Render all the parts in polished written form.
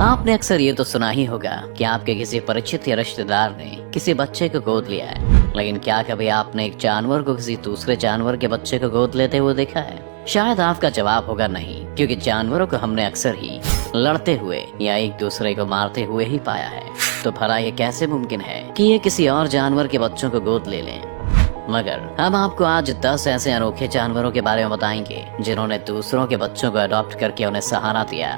आपने अक्सर ये तो सुना ही होगा कि आपके किसी परिचित या रिश्तेदार ने किसी बच्चे को गोद लिया है, लेकिन क्या कभी आपने एक जानवर को किसी दूसरे जानवर के बच्चे को गोद लेते हुए देखा है? शायद आपका जवाब होगा नहीं, क्योंकि जानवरों को हमने अक्सर ही लड़ते हुए या एक दूसरे को मारते हुए ही पाया है। तो भला ये कैसे मुमकिन है कि ये किसी और जानवर के बच्चों को गोद ले लें? मगर हम आपको आज 10 ऐसे अनोखे जानवरों के बारे में बताएंगे जिन्होंने दूसरों के बच्चों को अडॉप्ट करके उन्हें सहारा दिया।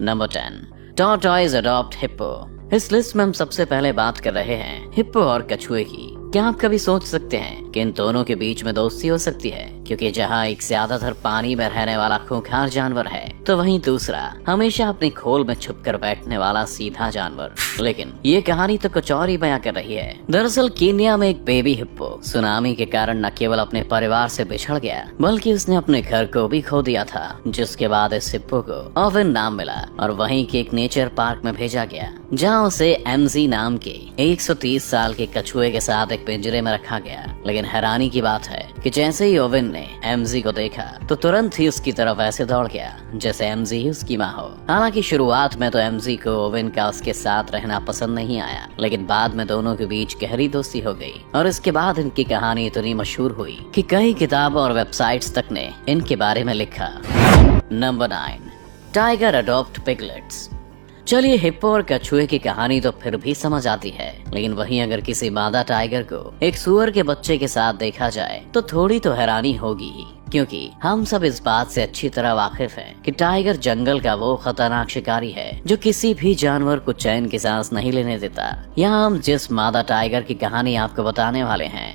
Number 10, tortoise adopt hippo. इस लिस्ट में हम सबसे पहले बात कर रहे हैं हिप्पो और कछुए की। क्या आप कभी सोच सकते हैं कि इन दोनों के बीच में दोस्ती हो सकती है? क्योंकि जहाँ एक ज्यादातर पानी में रहने वाला खूंखार जानवर है, तो वहीं दूसरा हमेशा अपनी खोल में छुपकर बैठने वाला सीधा जानवर। लेकिन ये कहानी तो कुछ और ही बयां कर रही है। दरअसल कीनिया में एक बेबी हिप्पो सुनामी के कारण न केवल अपने परिवार से बिछड़ गया, बल्कि उसने अपने घर को भी खो दिया था। जिसके बाद इस हिप्पो को ओवेन नाम मिला और वहीं के एक नेचर पार्क में भेजा गया, जहाँ उसे एमजी नाम के 130 साल के कछुए के साथ एक पिंजरे में रखा गया। लेकिन हैरानी की बात है कि जैसे ही ओवेन ने एमजी को देखा तो तुरंत ही उसकी तरफ ऐसे दौड़ गया जैसे एमजी ही उसकी माँ हो। हालांकि शुरुआत में तो एमजी को ओवेन का उसके साथ रहना पसंद नहीं आया, लेकिन बाद में दोनों के बीच गहरी दोस्ती हो गई और इसके बाद इनकी कहानी इतनी मशहूर हुई कि कई किताबों और वेबसाइट्स तक ने इनके बारे में लिखा। Number 9, tiger adopt piglets. चलिए, हिप्पो और कछुए की कहानी तो फिर भी समझ आती है, लेकिन वहीं अगर किसी मादा टाइगर को एक सुअर के बच्चे के साथ देखा जाए तो थोड़ी तो हैरानी होगी ही, क्योंकि हम सब इस बात से अच्छी तरह वाकिफ हैं कि टाइगर जंगल का वो खतरनाक शिकारी है जो किसी भी जानवर को चैन की सांस नहीं लेने देता। यहाँ हम जिस मादा टाइगर की कहानी आपको बताने वाले हैं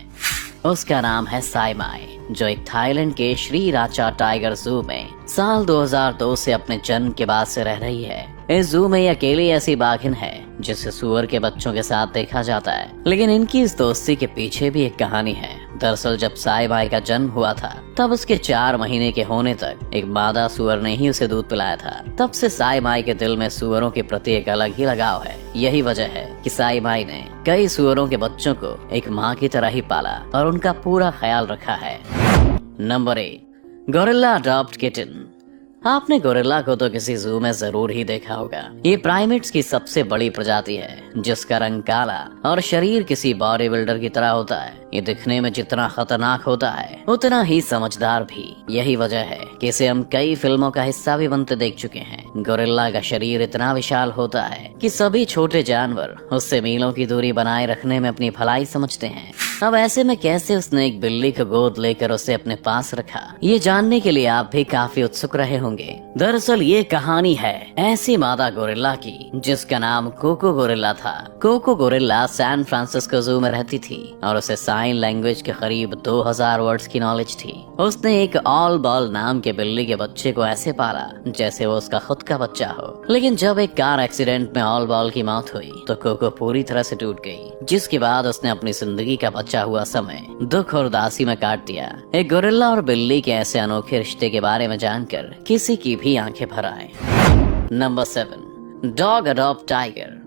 उसका नाम है साइमाई, जो एक थाईलैंड के श्री राचा टाइगर जू में साल 2002 से अपने जन्म के बाद से रह रही है। इस जू में अकेली ऐसी बाघिन है जिसे सुअर के बच्चों के साथ देखा जाता है, लेकिन इनकी इस दोस्ती के पीछे भी एक कहानी है। दरअसल जब साइमाई का जन्म हुआ था तब उसके 4 महीने के होने तक एक मादा सुअर ने ही उसे दूध पिलाया था। तब से साइमाई के दिल में सुअरों के प्रति एक अलग ही लगाव है। यही वजह है कि साइमाई ने कई सुअरों के बच्चों को एक माँ की तरह ही पाला और उनका पूरा ख्याल रखा है। Number 8, gorilla adopt kitten. आपने गोरिल्ला को तो किसी जू में जरूर ही देखा होगा। ये प्राइमेट्स की सबसे बड़ी प्रजाति है जिसका रंग काला और शरीर किसी बॉडी बिल्डर की तरह होता है। ये दिखने में जितना खतरनाक होता है उतना ही समझदार भी। यही वजह है कि इसे हम कई फिल्मों का हिस्सा भी बनते देख चुके हैं। गोरिल्ला का शरीर इतना विशाल होता है कि सभी छोटे जानवर उससे मीलों की दूरी बनाए रखने में अपनी भलाई समझते हैं। अब ऐसे में कैसे उसने एक बिल्ली को गोद लेकर उसे अपने पास रखा, ये जानने के लिए आप भी काफी उत्सुक रहे होंगे। दरअसल ये कहानी है ऐसी मादा गोरिल्ला की जिसका नाम कोको गोरिल्ला था। कोको गोरिल्ला सैन फ्रांसिस्को जू में रहती थी और उसे साइन लैंग्वेज के करीब 2000 वर्ड्स की नॉलेज थी। उसने एक ऑल बॉल नाम के बिल्ली के बच्चे को ऐसे पाला जैसे वो उसका खुद का बच्चा हो। लेकिन जब एक कार एक्सीडेंट में ऑल बॉल की मौत हुई तो कोको पूरी तरह से टूट गई, जिसके बाद उसने अपनी जिंदगी का बचा हुआ समय दुख और उदासी में काट दिया। एक गोरिल्ला और बिल्ली के ऐसे अनोखे रिश्ते के बारे में जानकर किसी की भी आंखें भर आए। Number 7, dog adopt tiger.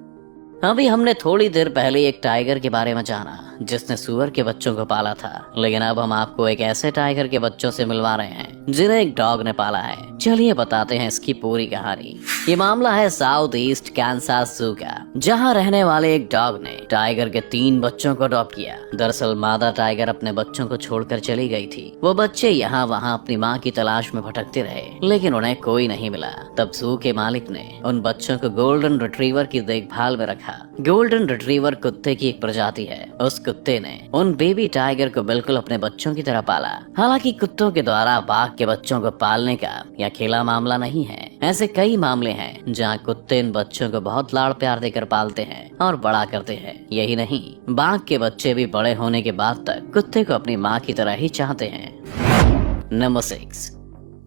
अभी हमने थोड़ी देर पहले एक टाइगर के बारे में जाना जिसने सुअर के बच्चों को पाला था, लेकिन अब हम आपको एक ऐसे टाइगर के बच्चों से मिलवा रहे हैं जिन्हें एक डॉग ने पाला है। चलिए बताते हैं इसकी पूरी कहानी। ये मामला है साउथ ईस्ट कैंसास जू का, जहाँ रहने वाले एक डॉग ने टाइगर के 3 बच्चों को अडॉप्ट किया। दरअसल मादा टाइगर अपने बच्चों को छोड़कर चली गई थी। वो बच्चे यहाँ वहाँ अपनी माँ की तलाश में भटकते रहे, लेकिन उन्हें कोई नहीं मिला। तब जू के मालिक ने उन बच्चों को गोल्डन रिट्रीवर की देखभाल में रखा। गोल्डन रिट्रीवर कुत्ते की एक प्रजाति है। उस कुत्ते ने उन बेबी टाइगर को बिल्कुल अपने बच्चों की तरह पाला। हालांकि कुत्तों के द्वारा बाघ के बच्चों को पालने का यह अकेला मामला नहीं है। ऐसे कई मामले हैं जहां कुत्ते इन बच्चों को बहुत लाड़ प्यार देकर पालते हैं और बड़ा करते हैं। यही नहीं, बाघ के बच्चे भी बड़े होने के बाद तक कुत्ते को अपनी माँ की तरह ही चाहते हैं। Number 6,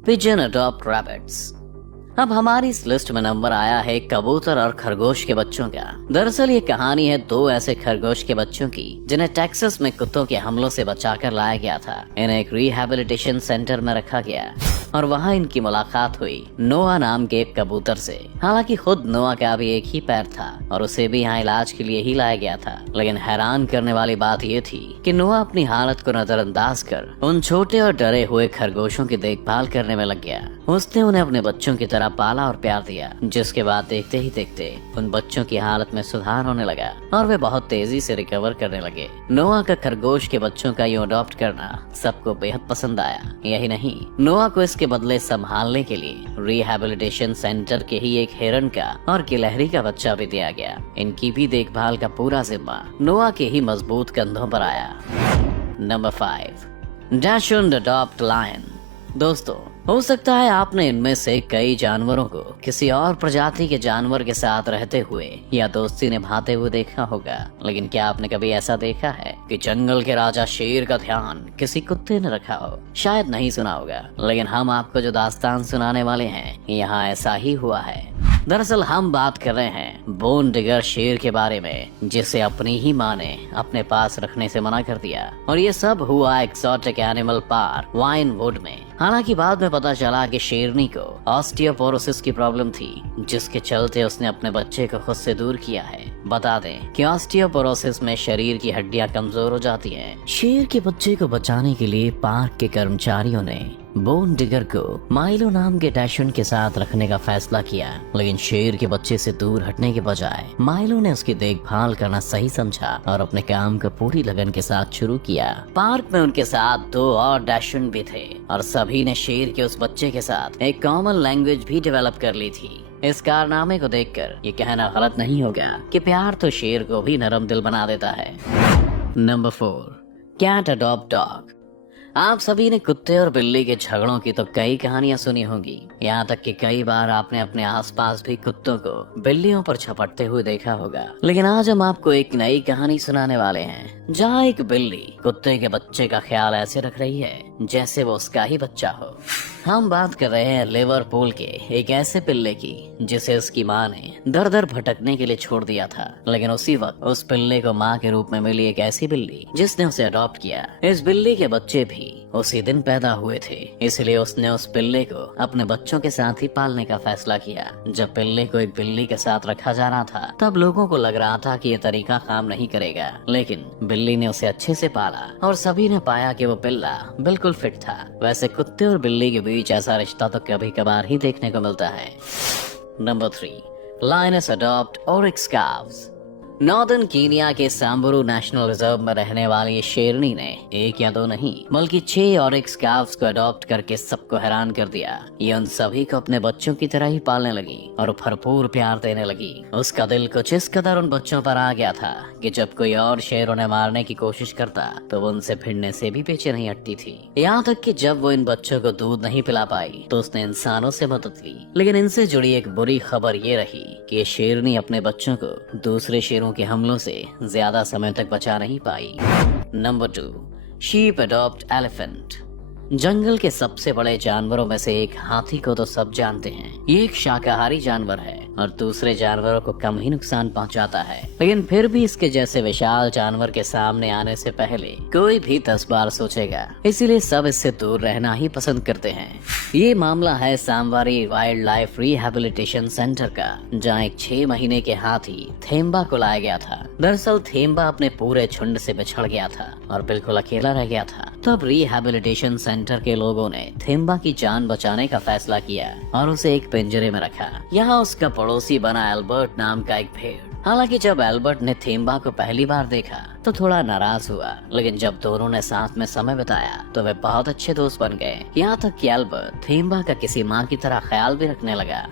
pigeon adopt rabbits. अब हमारी इस लिस्ट में नंबर आया है कबूतर और खरगोश के बच्चों का। दरअसल ये कहानी है 2 ऐसे खरगोश के बच्चों की जिन्हें टेक्सास में कुत्तों के हमलों से बचाकर लाया गया था। इन्हें एक रिहैबिलिटेशन सेंटर में रखा गया और वहाँ इनकी मुलाकात हुई नोआ नाम के एक कबूतर से। हालांकि खुद नोआ का भी एक ही पैर था और उसे भी यहाँ इलाज के लिए ही लाया गया था। लेकिन हैरान करने वाली बात ये थी कि नोआ अपनी हालत को नजरअंदाज कर उन छोटे और डरे हुए खरगोशों की देखभाल करने में लग गया। उसने उन्हें अपने बच्चों की तरह पाला और प्यार दिया, जिसके बाद देखते ही देखते उन बच्चों की हालत में सुधार होने लगा और वे बहुत तेजी से रिकवर करने लगे। नोआ का खरगोश के बच्चों का यूं अडॉप्ट करना सबको बेहद पसंद आया। यही नहीं, नोआ को इसके बदले संभालने के लिए रिहैबिलिटेशन सेंटर के ही एक हिरण का और गिलहरी का बच्चा भी दिया गया। इनकी भी देखभाल का पूरा जिम्मा नोआ के ही मजबूत कंधों पर आया। Number 5, dachshund the adopt lion. दोस्तों, हो सकता है आपने इनमें से कई जानवरों को किसी और प्रजाति के जानवर के साथ रहते हुए या दोस्ती निभाते हुए देखा होगा, लेकिन क्या आपने कभी ऐसा देखा है कि जंगल के राजा शेर का ध्यान किसी कुत्ते ने रखा हो? शायद नहीं सुना होगा, लेकिन हम आपको जो दास्तान सुनाने वाले हैं यहाँ ऐसा ही हुआ है। दरअसल हम बात कर रहे हैं बोन डिगर शेर के बारे में, जिसे अपनी ही माँ ने अपने पास रखने से मना कर दिया, और ये सब हुआ एक्सोटिक एनिमल पार्क वाइनवुड में। हालांकि बाद में पता चला कि शेरनी को ऑस्टियोपोरोसिस की प्रॉब्लम थी, जिसके चलते उसने अपने बच्चे को खुद से दूर किया है। बता दें कि ऑस्टियोपोरोसिस में शरीर की हड्डियां कमजोर हो जाती हैं। शेर के बच्चे को बचाने के लिए पार्क के कर्मचारियों ने बोन डिगर को माइलो नाम के डैशुन के साथ रखने का फैसला किया, लेकिन शेर के बच्चे से दूर हटने के बजाय माइलो ने उसकी देखभाल करना सही समझा और अपने काम को पूरी लगन के साथ शुरू किया। पार्क में उनके साथ 2 और डैशुन भी थे और सभी ने शेर के उस बच्चे के साथ एक कॉमन लैंग्वेज भी डेवलप कर ली थी। इस कारनामे को देखकर ये कहना गलत नहीं होगा कि प्यार तो शेर को भी नरम दिल बना देता है। Number 4, cat adopt dog. आप सभी ने कुत्ते और बिल्ली के झगड़ों की तो कई कहानियां सुनी होंगी। यहाँ तक कि कई बार आपने अपने आसपास भी कुत्तों को बिल्लियों पर झपटते हुए देखा होगा। लेकिन आज हम आपको एक नई कहानी सुनाने वाले हैं, जहाँ एक बिल्ली कुत्ते के बच्चे का ख्याल ऐसे रख रही है जैसे वो उसका ही बच्चा हो। हम बात कर रहे हैं लिवरपूल के एक ऐसे पिल्ले की जिसे उसकी माँ ने दर दर भटकने के लिए छोड़ दिया था, लेकिन उसी वक्त उस पिल्ले को माँ के रूप में मिली एक ऐसी बिल्ली जिसने उसे अडॉप्ट किया। इस बिल्ली के बच्चे भी उसी दिन पैदा हुए थे, इसलिए उसने उस पिल्ले को अपने बच्चों के साथ ही पालने का फैसला किया। जब पिल्ले को एक बिल्ली के साथ रखा जा रहा था, तब लोगों को लग रहा था कि ये तरीका काम नहीं करेगा, लेकिन बिल्ली ने उसे अच्छे से पाला और सभी ने पाया कि वो पिल्ला बिल्कुल फिट था। वैसे कुत्ते और बिल्ली के बीच ऐसा रिश्ता तो कभी कभार ही देखने को मिलता है। Number 3, lioness adopt oryx calves. Northern Kenya के सांबुरू नेशनल रिजर्व में रहने वाली शेरनी ने 1 या 2 नहीं बल्कि 6 ऑरिक्स काव्स को अडॉप्ट करके सबको हैरान कर दिया। ये उन सभी को अपने बच्चों की तरह ही पालने लगी और भरपूर प्यार देने लगी। उसका दिल कुछ इस कदर उन बच्चों पर आ गया था कि जब कोई और शेर उन्हें मारने की कोशिश करता तो वो उनसे भिड़ने से भी पीछे नहीं हटती थी। यहाँ तक कि जब वो इन बच्चों को दूध नहीं पिला पाई तो उसने इंसानों से मदद ली। लेकिन इनसे जुड़ी एक बुरी खबर ये रही कि ये शेरनी अपने बच्चों को दूसरे शेरों के हमलों से ज्यादा समय तक बचा नहीं पाई। Number 2, sheep adopt elephant. जंगल के सबसे बड़े जानवरों में से एक हाथी को तो सब जानते हैं। ये एक शाकाहारी जानवर है और दूसरे जानवरों को कम ही नुकसान पहुंचाता है, लेकिन फिर भी इसके जैसे विशाल जानवर के सामने आने से पहले कोई भी 10 बार सोचेगा, इसीलिए सब इससे दूर रहना ही पसंद करते हैं। ये मामला है सांवारी वाइल्ड लाइफ रिहैबिलिटेशन सेंटर का, जहाँ एक 6 महीने के हाथी थेम्बा को लाया गया था। दरअसल थेम्बा अपने पूरे झुंड से बिछड़ गया था और बिल्कुल अकेला रह गया था। तब रिहैबिलिटेशन सेंटर के लोगों ने थेम्बा की जान बचाने का फैसला किया और उसे एक पिंजरे में रखा। यहाँ उसका पड़ोसी बना एल्बर्ट नाम का एक भेड़। हालांकि जब एल्बर्ट ने थेम्बा को पहली बार देखा तो थोड़ा नाराज हुआ, लेकिन जब दोनों ने साथ में समय बिताया तो वे बहुत अच्छे दोस्त बन गए। यहाँ तक कि एल्बर्ट थेम्बा का किसी माँ की तरह ख्याल भी रखने लगा।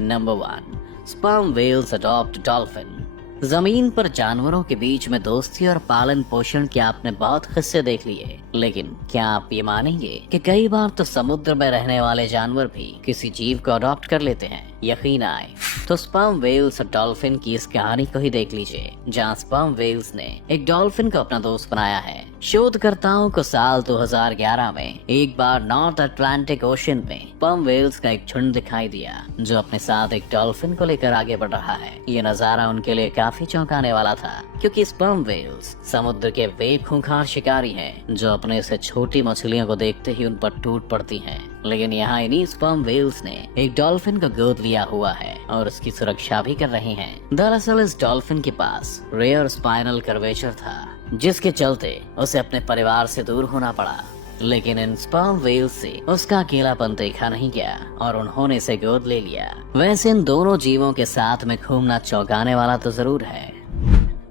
Number 1, sperm whales adopt dolphin. जमीन पर जानवरों के बीच में दोस्ती और पालन पोषण के आपने बहुत किस्से देख लिए, लेकिन क्या आप ये मानेंगे कि कई बार तो समुद्र में रहने वाले जानवर भी किसी जीव को अडॉप्ट कर लेते हैं? यकीन आए तो स्पर्म व्हेल्स और डॉल्फिन की इस कहानी को ही देख लीजिए, जहाँ स्पर्म व्हेल्स ने एक डॉल्फिन को अपना दोस्त बनाया है। शोधकर्ताओं को साल 2011 में एक बार नॉर्थ अटलांटिक ओशन में स्पर्म व्हेल्स का एक झुंड दिखाई दिया जो अपने साथ एक डॉल्फिन को लेकर आगे बढ़ रहा है। ये नजारा उनके लिए काफी चौंकाने वाला था, क्योंकि स्पर्म व्हेल्स समुद्र के वे खूंखार शिकारी हैं जो अपने से छोटी मछलियों को देखते ही उन पर टूट पड़ती हैं। लेकिन यहाँ इन्हीं स्पर्म व्हेल्स ने एक डॉल्फिन को गोद लिया हुआ है और उसकी सुरक्षा भी कर रहे हैं। दरअसल इस डॉल्फिन के पास रेयर स्पाइनल कर्वेचर था, जिसके चलते उसे अपने परिवार से दूर होना पड़ा। लेकिन इन स्पर्म व्हेल से उसका अकेलापन देखा नहीं गया और उन्होंने इसे गोद ले लिया। वैसे इन दोनों जीवों के साथ में घूमना चौंकाने वाला तो जरूर है।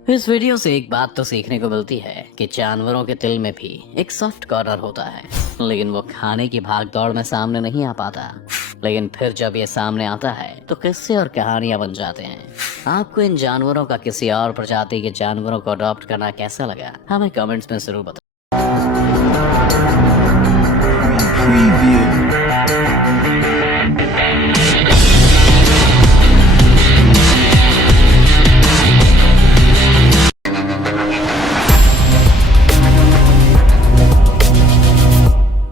इस वीडियो से एक बात तो सीखने को मिलती है कि जानवरों के दिल में भी एक सॉफ्ट कॉर्नर होता है, लेकिन वो खाने की भाग दौड़ में सामने नहीं आ पाता। लेकिन फिर जब ये सामने आता है तो किस्से और कहानियां बन जाते हैं। आपको इन जानवरों का किसी और प्रजाति के जानवरों को अडॉप्ट करना कैसा लगा, हमें कमेंट्स में जरूर बताएं।